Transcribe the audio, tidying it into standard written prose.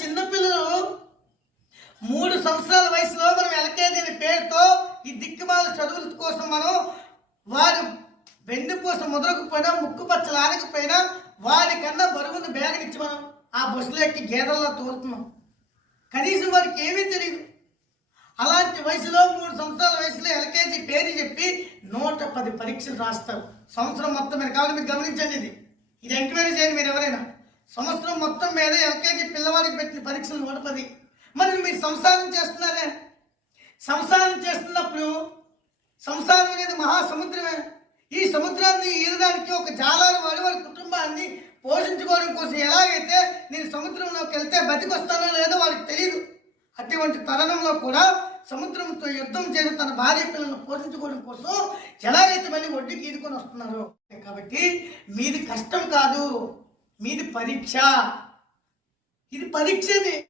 చిన్నపిల్లలు 3 సంవత్సరాల వయసులో మనం ఎల్కేజీ అనే పేరుతో ఈ దిక్కుమాల చదువుల కోసం మనం వారి వెన్నుపూస ముదరకపోయినా ముక్కు పచ్చలారకపోయినా వారికన్నా బరువును బ్యాగునిచ్చి మనం ఆ బస్సులో ఎక్కి గేదెల్లో తోలుతున్నాం. కనీసం వారికి ఏమీ తెలియదు. అలాంటి వయసులో 3 సంవత్సరాల వయసులో ఎల్కేజీ పేరు చెప్పి 110 పరీక్షలు రాస్తారు. సంవత్సరం మొత్తం మీద కావాలి. మీరు గమనించండి, ఇది ఎంక్వైరీ చేయండి మీరు ఎవరైనా. సంవత్సరం మొత్తం మీద ఎల్కేజీ పిల్లవాడికి పెట్టిన పరీక్షలు 110. మరి మీరు సంసారం చేస్తున్నారే. సంసారం చేస్తున్నప్పుడు సంసారం అనేది మహాసముద్రమే. ఈ సముద్రాన్ని ఈదడానికి ఒక జాలాలు వాడి వాడి కుటుంబాన్ని పోషించుకోవడం కోసం ఎలాగైతే నేను సముద్రంలోకి వెళ్తే బతికొస్తానో లేదో వాడికి తెలియదు. అటువంటి తరుణంలో కూడా సముద్రంతో యుద్ధం చేసి తన భార్య పిల్లలను పోషించుకోవడం కోసం ఎలాగైతే మళ్ళీ ఒడ్డుకి ఈదుకొని వస్తున్నారు. కాబట్టి మీది కష్టం కాదు, మీది పరీక్ష. ఇది పరీక్షది.